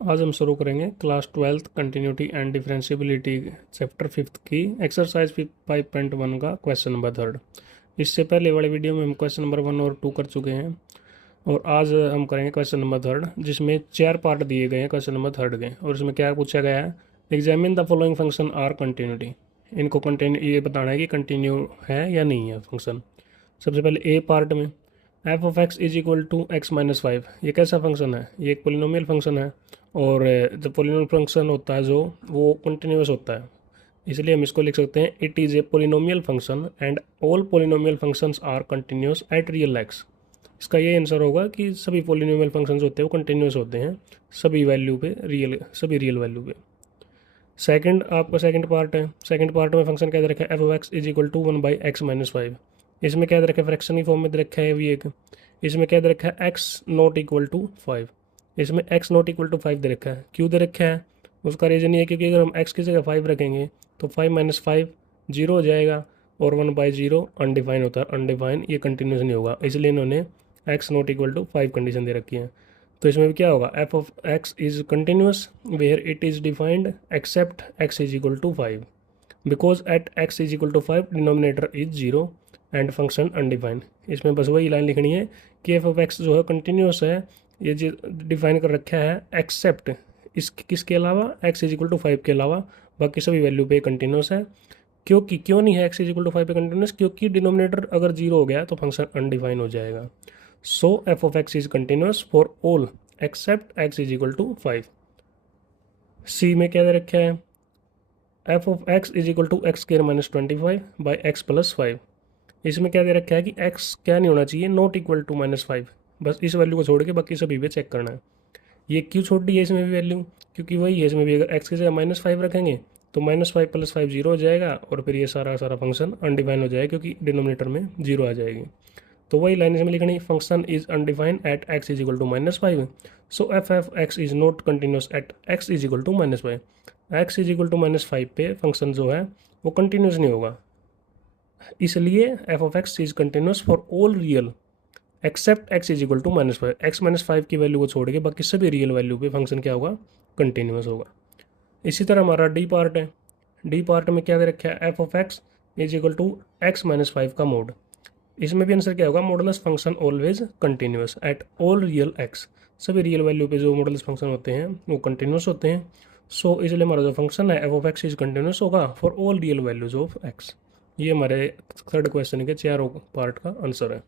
आज हम शुरू करेंगे class 12th continuity and differentiability chapter 5th की एक्सरसाइज 5.1 का क्वेश्चन नंबर 3। इससे पहले वाले वीडियो में हम क्वेश्चन नंबर 1 और 2 कर चुके हैं और आज हम करेंगे क्वेश्चन नंबर 3 जिसमें 4 पार्ट दिए गए हैं क्वेश्चन नंबर 3 के। और इसमें क्या पूछा गया है, examine the following function are continuity. इनको कंटिन्यू ये बताना है कि कंटिन्यू है या नहीं है फंक्शन। सबसे पहले ए पार्ट में F of x is equal to X minus 5, ये कैसा फंक्शन है? ये एक पोलिनोमियल फंक्शन है और जब पोलिनोमियल फंक्शन होता है जो वो कंटिन्यूस होता है, इसलिए हम इसको लिख सकते हैं it is a polynomial function and all polynomial functions are continuous at real X. इसका ये आंसर होगा कि सभी पोलिनोमियल फंक्शंस होते हैं वो कंटिन्यूस होते हैं सभी वैल्यू पे, सभी रियल वैल्यू पे। सेकंड आपका सेकंड पार्ट है, सेकंड पार्ट में फंक्शन क्या दे रखा है, F of x is equal to 1 by X minus 5। इसमें क्या दे रखा है, फ्रैक्शन की फॉर्म में दे रखा है भी एक। इसमें क्या दे रखा है, एक्स नॉट इक्वल टू 5। इसमें एक्स नॉट इक्वल टू 5 दे रखा है। क्यों दे रखा है? उसका रीज़न ये है क्योंकि अगर हम एक्स की जगह 5 रखेंगे तो 5 माइनस 5 जीरो हो जाएगा और 1 बाई जीरो अनडिफाइन होता है, अनडिफाइन ये कंटिन्यूस नहीं होगा, इसलिए इन्होंने x not equal to 5 condition दे रखी है। तो इसमें भी क्या होगा, f of x is continuous where it is defined except x is equal to 5 because at x is equal to 5 denominator is zero and function undefined. इसमें बस वही लाइन लिखनी है कि एफ ऑफ एक्स जो है कंटिन्यूस है, ये जो डिफाइन कर रखा है एक्सेप्ट इस किसके अलावा, एक्स इज इक्वल टू 5 के अलावा बाकी सभी वैल्यू पे कंटिन्यूस है। क्योंकि क्यों नहीं है एक्स इज इक्वल टू 5 पे कंटिन्यूस? क्योंकि डिनोमिनेटर अगर जीरो हो गया तो फंक्शन अनडिफाइन हो जाएगा। So f of x is continuous for all except x is equal to 5। C में क्या दे रखा है, F of x is equal to x square minus 25 by x plus 5। इसमें क्या दे रखा है कि एक्स क्या नहीं होना चाहिए, नॉट इक्वल टू माइनस 5। बस इस वैल्यू को छोड़ के बाकी सभी पे चेक करना है। ये क्यों छोड़ दी है इसमें भी वैल्यू? क्योंकि वही है इसमें भी, अगर एक्स की जगह माइनस 5 रखेंगे तो माइनस 5 प्लस 5 जीरो हो जाएगा और फिर ये सारा सारा फंक्शन अनडिफाइन हो जाएगा क्योंकि डिनोमिनेटर में जीरो आ जाएगी। तो वही लाइन इसमें लिखनी, function is undefined at x is equal to minus 5। So F F X is not continuous at x is equal to minus 5। X is equal to minus 5 पे फंक्शन जो है वो कंटिन्यूस नहीं होगा, इसलिए F of x is continuous for all real except x is equal to minus 5। X minus 5 की value को छोड़ के बाकी सभी रियल वैल्यू पे फंक्शन क्या होगा, कंटिन्यूस होगा। इसी तरह हमारा डी पार्ट है, डी पार्ट में क्या दे रखा है, F of x is equal to X minus 5 का मोड। इसमें भी आंसर क्या होगा, modulus function always continuous at all real X. सभी रियल वैल्यू पे जो मॉडुलस फंक्शन होते हैं वो कंटिन्यूस होते हैं। सो इसलिए हमारा जो फंक्शन है F of x is continuous होगा for all real values of x. ये हमारे थर्ड क्वेश्चन के चारों पार्ट का आंसर है।